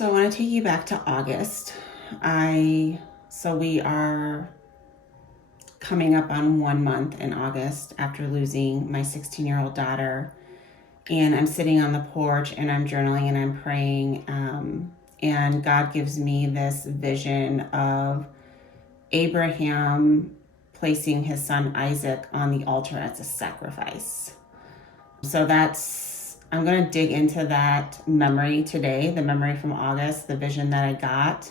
So I want to take you back to August. So we are coming up on 1 month in August after losing my 16-year-old daughter. And I'm sitting on the porch and I'm journaling and I'm praying. And God gives me this vision of Abraham placing his son Isaac on the altar as a sacrifice. So I'm going to dig into that memory today, the memory from August, the vision that I got,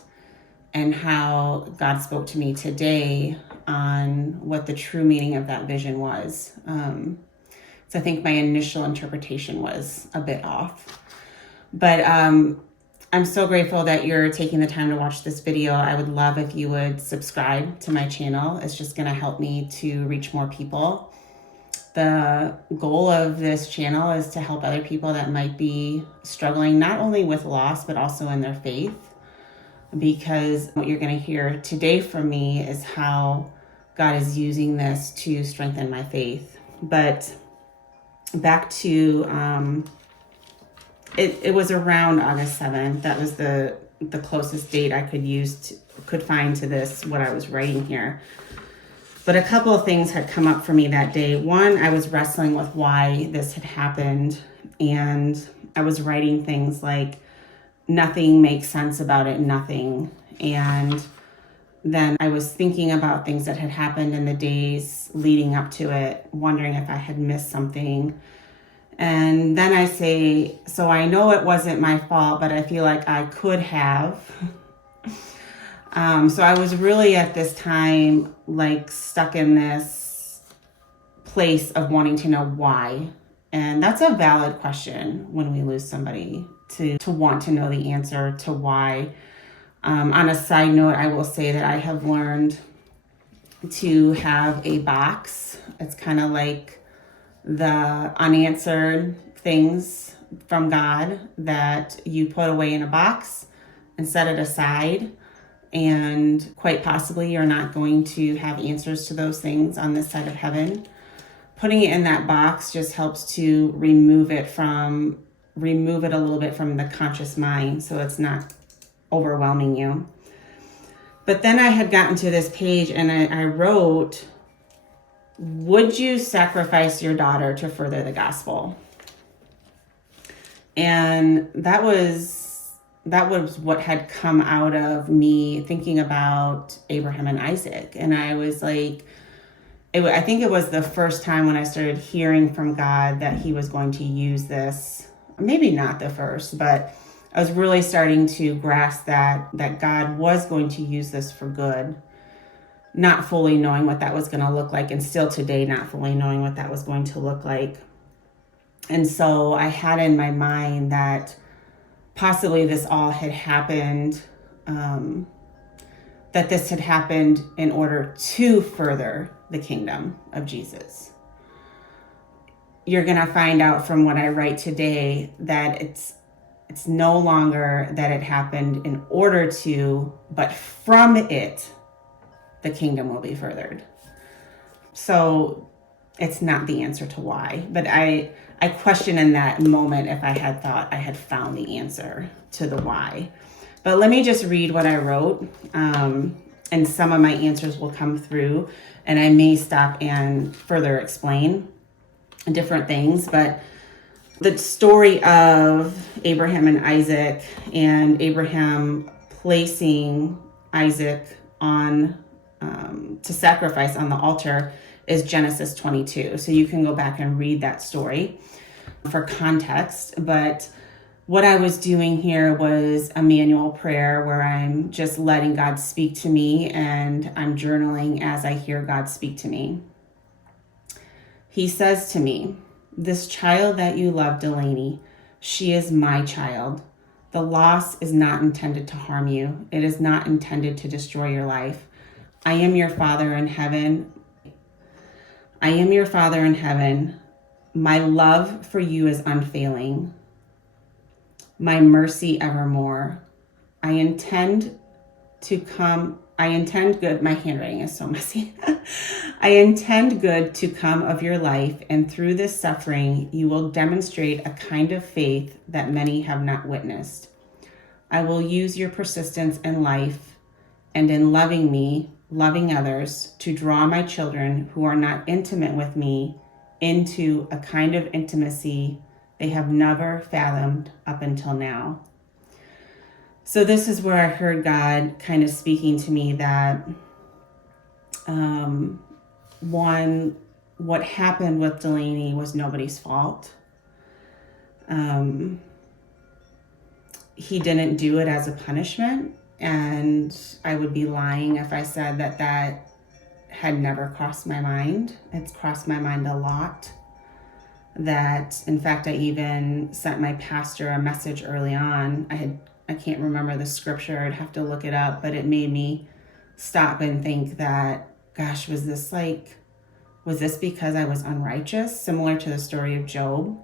and how God spoke to me today on what the true meaning of that vision was. So I think my initial interpretation was a bit off. But I'm so grateful that you're taking the time to watch this video. I would love if you would subscribe to my channel. It's just going to help me to reach more people. The goal of this channel is to help other people that might be struggling not only with loss, but also in their faith. Because what you're going to hear today from me is how God is using this to strengthen my faith. But back to, it was around August 7th. That was the closest date I could find to this, what I was writing here. But a couple of things had come up for me that day. One, I was wrestling with why this had happened. And I was writing things like, nothing makes sense about it, nothing. And then I was thinking about things that had happened in the days leading up to it, wondering if I had missed something. And then I say, so I know it wasn't my fault, but I feel like I could have. So I was really at this time like stuck in this place of wanting to know why. And that's a valid question when we lose somebody, to want to know the answer to why. On a side note, I will say that I have learned to have a box. It's kind of like the unanswered things from God that you put away in a box and set it aside. And quite possibly you're not going to have answers to those things on this side of heaven. Putting it in that box just helps to remove it a little bit from the conscious mind, so it's not overwhelming you. But then I had gotten to this page and I wrote, would you sacrifice your daughter to further the gospel? And that was what had come out of me thinking about Abraham and Isaac. And I was like, I think it was the first time when I started hearing from God that he was going to use this. Maybe not the first, but I was really starting to grasp that God was going to use this for good, not fully knowing what that was going to look like, and still today not fully knowing what that was going to look like. And so I had in my mind that possibly this all had happened, that this had happened in order to further the kingdom of Jesus. You're going to find out from what I write today that it's no longer that it happened in order to, but from it, the kingdom will be furthered. So it's not the answer to why, but I question in that moment if I had thought I had found the answer to the why. But let me just read what I wrote, and some of my answers will come through, and I may stop and further explain different things. But the story of Abraham and Isaac, and Abraham placing Isaac on to sacrifice on the altar, is Genesis 22. So you can go back and read that story for context. But what I was doing here was Immanuel prayer, where I'm just letting God speak to me, and I'm journaling as I hear God speak to me. He says to me, "This child that you love, Delaney, she is my child. The loss is not intended to harm you. It is not intended to destroy your life. I am your Father in heaven. I am your Father in heaven. My love for you is unfailing. My mercy evermore. I intend good. My handwriting is so messy. I intend good to come of your life, and through this suffering, you will demonstrate a kind of faith that many have not witnessed. I will use your persistence in life and in loving me, loving others, to draw my children who are not intimate with me into a kind of intimacy they have never fathomed up until now. So this is where I heard God kind of speaking to me that one, what happened with Delaney was nobody's fault. He didn't do it as a punishment, and I would be lying if I said that that had never crossed my mind. It's crossed my mind a lot. That, in fact, I even sent my pastor a message early on. I can't remember the scripture, I'd have to look it up, but it made me stop and think that, gosh, was this because I was unrighteous? Similar to the story of Job.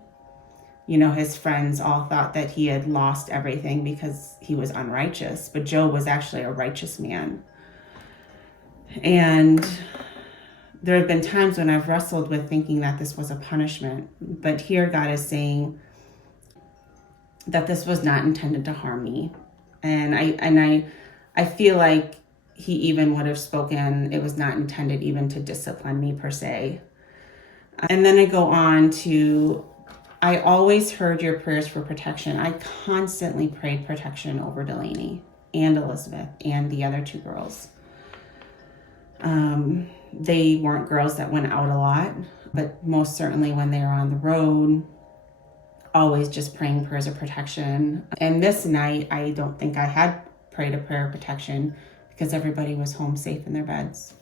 You know, his friends all thought that he had lost everything because he was unrighteous, but Job was actually a righteous man. And there have been times when I've wrestled with thinking that this was a punishment, but here God is saying that this was not intended to harm me. And I feel like he even would have spoken, it was not intended even to discipline me per se. And then I go on to, I always heard your prayers for protection. I constantly prayed protection over Delaney and Elizabeth and the other two girls. They weren't girls that went out a lot, but most certainly when they were on the road, always just praying prayers of protection. And this night, I don't think I had prayed a prayer of protection because everybody was home safe in their beds.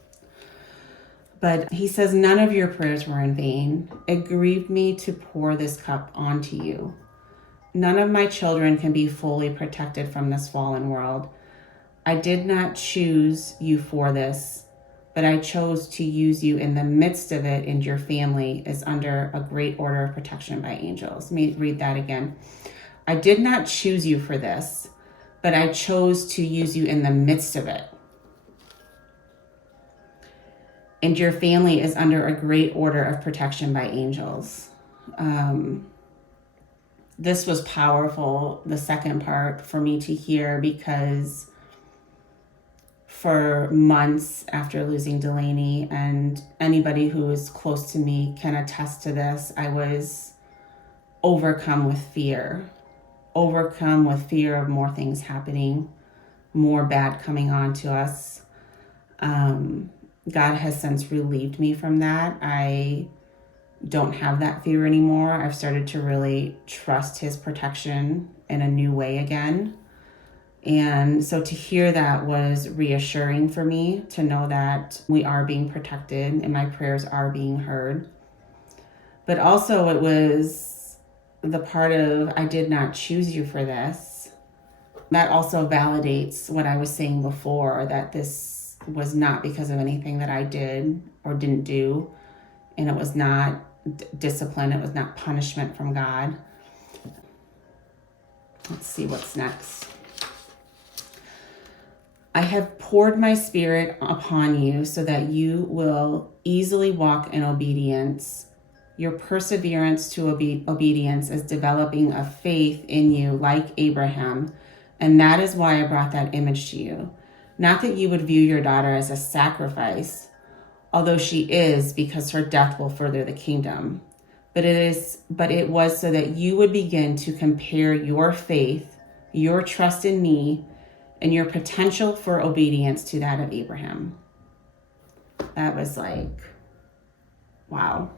But he says, none of your prayers were in vain. It grieved me to pour this cup onto you. None of my children can be fully protected from this fallen world. I did not choose you for this, but I chose to use you in the midst of it, and your family is under a great order of protection by angels. Let me read that again. I did not choose you for this, but I chose to use you in the midst of it. And your family is under a great order of protection by angels. This was powerful, the second part, for me to hear, because for months after losing Delaney, and anybody who is close to me can attest to this, I was overcome with fear of more things happening, more bad coming on to us. God has since relieved me from that. I don't have that fear anymore. I've started to really trust his protection in a new way again. And so to hear that was reassuring for me, to know that we are being protected and my prayers are being heard. But also it was the part of, I did not choose you for this. That also validates what I was saying before, that this was not because of anything that I did or didn't do. And it was not discipline. It was not punishment from God. Let's see what's next. I have poured my spirit upon you so that you will easily walk in obedience. Your perseverance to obedience is developing a faith in you like Abraham, and that is why I brought that image to you. Not that you would view your daughter as a sacrifice, although she is, because her death will further the kingdom. But it was so that you would begin to compare your faith, your trust in me, and your potential for obedience to that of Abraham. That was like, wow.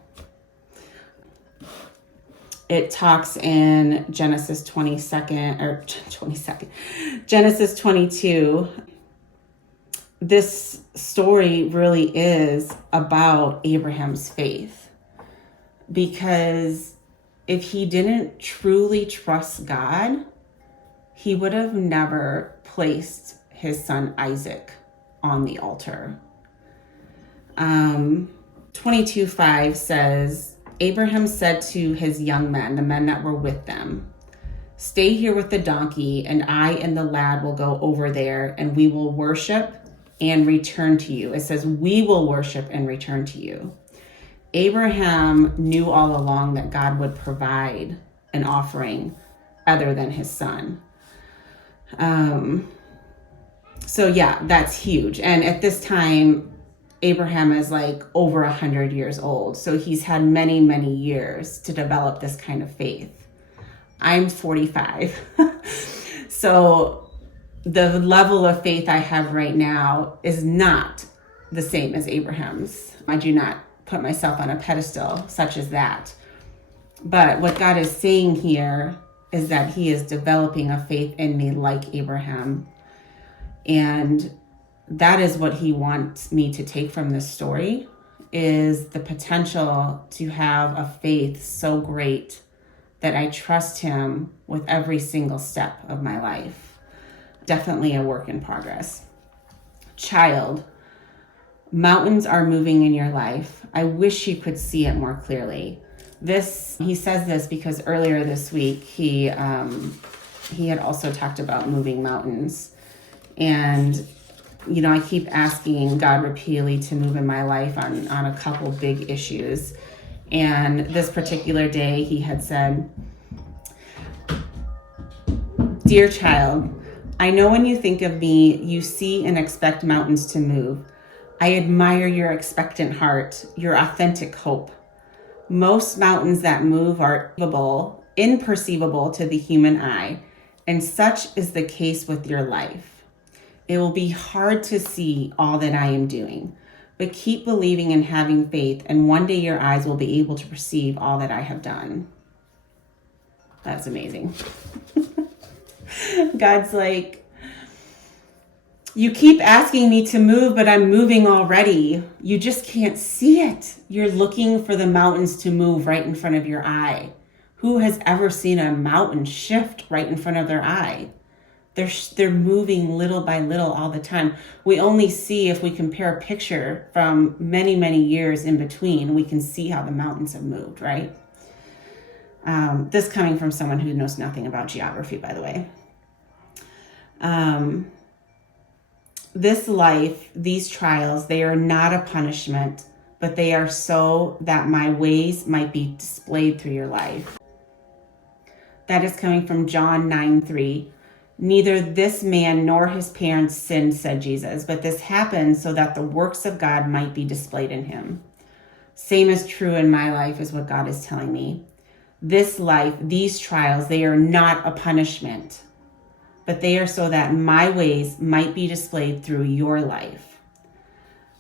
It talks in Genesis 22. This story really is about Abraham's faith, because if he didn't truly trust God, he would have never placed his son Isaac on the altar. 22:5 says, Abraham said to his young men, the men that were with them, stay here with the donkey, and I and the lad will go over there, and we will worship and return to you. It says, we will worship and return to you. Abraham knew all along that God would provide an offering other than his son. So yeah, that's huge. And at this time, Abraham is like over 100 years old. So he's had many, many years to develop this kind of faith. I'm 45. So the level of faith I have right now is not the same as Abraham's. I do not put myself on a pedestal such as that. But what God is saying here is that he is developing a faith in me like Abraham. And that is what he wants me to take from this story, is the potential to have a faith so great that I trust him with every single step of my life. Definitely a work in progress. Child, mountains are moving in your life. I wish you could see it more clearly. He says this because earlier this week, he had also talked about moving mountains. And, I keep asking God repeatedly to move in my life on a couple big issues. And this particular day he had said, "Dear child, I know when you think of me, you see and expect mountains to move. I admire your expectant heart, your authentic hope. Most mountains that move are imperceivable to the human eye, and such is the case with your life. It will be hard to see all that I am doing, but keep believing and having faith, and one day your eyes will be able to perceive all that I have done." That's amazing. God's like, you keep asking me to move, but I'm moving already. You just can't see it. You're looking for the mountains to move right in front of your eye. Who has ever seen a mountain shift right in front of their eye? They're moving little by little all the time. We only see, if we compare a picture from many, many years in between, we can see how the mountains have moved, right? This coming from someone who knows nothing about geography, by the way. This life, these trials, they are not a punishment, but they are so that my ways might be displayed through your life. That is coming from John 9:3. Neither this man nor his parents sinned, said Jesus, but this happened so that the works of God might be displayed in him. Same is true in my life, is what God is telling me. This life, these trials, they are not a punishment, but they are so that my ways might be displayed through your life.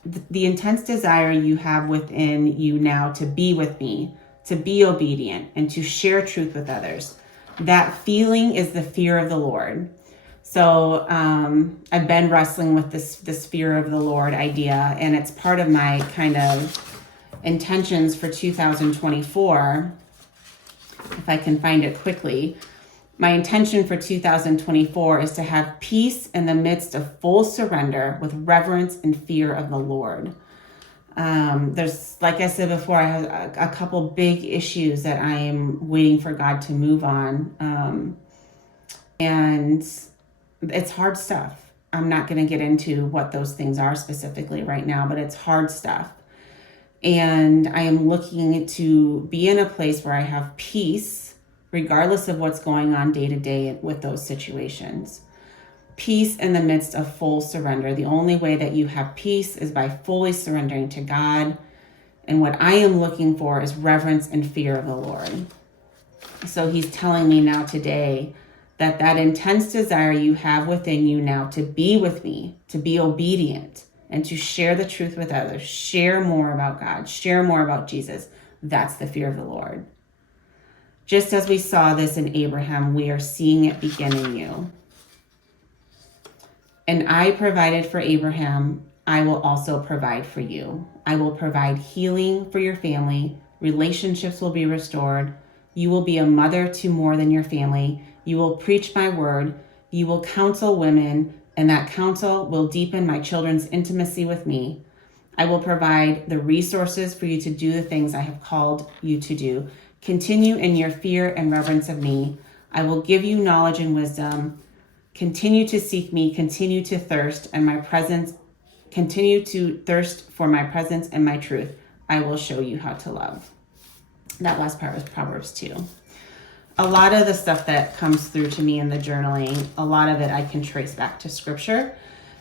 The intense desire you have within you now to be with me, to be obedient, and to share truth with others, that feeling is the fear of the Lord. So I've been wrestling with this fear of the Lord idea, and it's part of my kind of intentions for 2024. If I can find it quickly. My intention for 2024 is to have peace in the midst of full surrender with reverence and fear of the Lord. There's, like I said before, I have a couple big issues that I am waiting for God to move on. And it's hard stuff. I'm not going to get into what those things are specifically right now, but it's hard stuff. And I am looking to be in a place where I have peace, regardless of what's going on day to day with those situations. Peace in the midst of full surrender. The only way that you have peace is by fully surrendering to God. And what I am looking for is reverence and fear of the Lord. So he's telling me now today that intense desire you have within you now to be with me, to be obedient, and to share the truth with others, share more about God, share more about Jesus, that's the fear of the Lord. Just as we saw this in Abraham, we are seeing it begin in you. And I provided for Abraham, I will also provide for you. I will provide healing for your family. Relationships will be restored. You will be a mother to more than your family. You will preach my word. You will counsel women, and that counsel will deepen my children's intimacy with me. I will provide the resources for you to do the things I have called you to do. Continue in your fear and reverence of me. I will give you knowledge and wisdom. Continue to seek me, continue to thirst and my presence, continue to thirst for my presence and my truth. I will show you how to love. That last part was Proverbs 2. a lot of the stuff that comes through to me in the journaling, a lot of it I can trace back to scripture.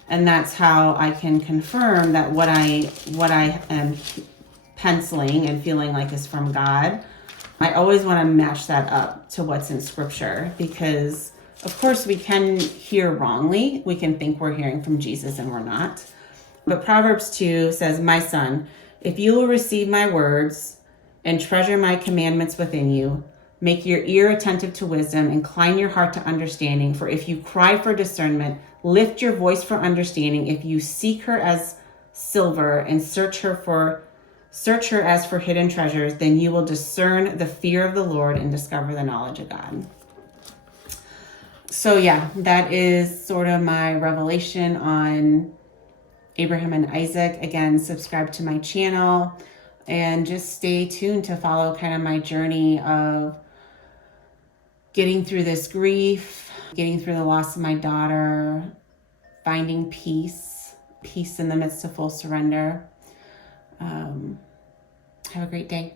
And that's how I can confirm that what I am penciling and feeling like is from God. I always want to match that up to what's in scripture, because of course we can hear wrongly. We can think we're hearing from Jesus and we're not. But Proverbs 2 says, "My son, if you will receive my words and treasure my commandments within you, make your ear attentive to wisdom, incline your heart to understanding. For if you cry for discernment, lift your voice for understanding. If you seek her as silver and search her as for hidden treasures, then you will discern the fear of the Lord and discover the knowledge of God." So yeah, that is sort of my revelation on Abraham and Isaac. Again, subscribe to my channel and just stay tuned to follow kind of my journey of getting through this grief, getting through the loss of my daughter, finding peace in the midst of full surrender. Have a great day.